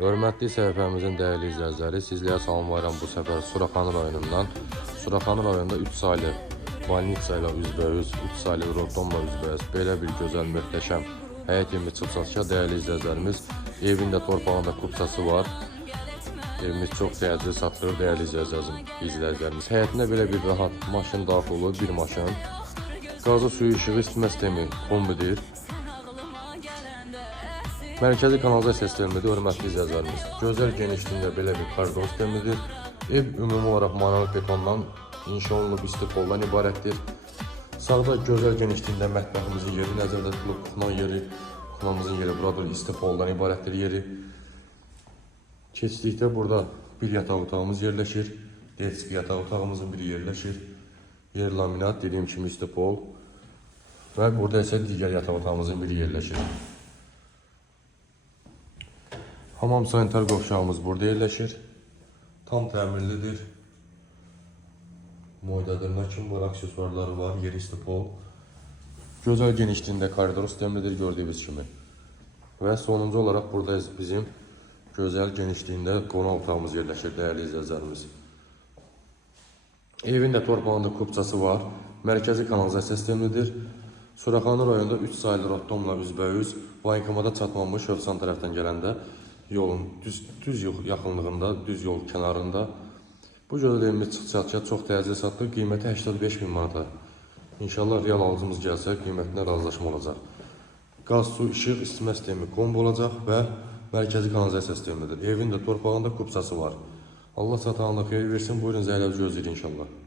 Hörmətli səhifəmizin dəyərli izləyiciləri, sizlərə salamlayıram bu səfər Suraxanı rayonundan. Suraxanı rayonunda 3 saylı Balnitsa ilə üzbəüz, 3 saylı Rodonla üzbəüz belə bir gözəl, möhtəşəm həyət evimiz çıxsatışa dəyərli izləyicilərimiz. Evində torpağında kupçası var. Evimiz çox dəyərli satılır dəyərli izləyicilərimiz. Həyətində belə bir rahat maşın daxil olur, bir maşın. Qazı suyu işığı isitmə sistemi kombidir. Mərkəzi kanalizasiya sistemidir, hörmətli izləyicilərimiz. Gözəl genişliyində belə bir koridor sistemidir. Ev ümumi olaraq manuel betondan inşa olunub, istifoldan ibarətdir. Sağda gözəl genişliyində mətbəximizin yeri nəzərdə tutulub, kuxnamızın yeri buradır, istifoldan ibarətdir yeri. Keçdikdə burada bir yataq otağımız yerləşir. D-tipi yataq otağımızın biri yerləşir. Yer laminat, dediyim kimi istifol. Və burada isə digər yataq otağımızın biri yerləşir. Hamam sanitar qovşağımız burada yerləşir. Tam təmirlidir. Moydadırma kimi var, aksesuarları var, yer istifol. Gözəl genişliyində koridor sistemidir gördüyünüz kimi. Və sonuncu olaraq burada bizim gözəl genişliyində qonaq otağımız yerləşir dəyərli izləyicilərimiz. Evin də torpağında kupçası var. Mərkəzi kanalizasiya sistemidir. Suraxanı rayonunda 3 saylı Rodonla üzbəüz, bankomata çatmamış Hövsan tərəfdən gələndə yolun düz yol yaxınlığında, düz yol kənarında. Bu gözəl evimiz çıxacaqca çox dəyərli satılır. Qiyməti 85 min manata. İnşallah real alıcımız gəlsə qiymətində razılaşma olacaq. Qaz, su, işıq, isitmə sistemi kombo olacaq və mərkəzi kanalizasiya sistemidir. Evin də torpağında kupçası var. Allah satanına xeyir versin. Buyurun zəyləvici gözləyir inşallah.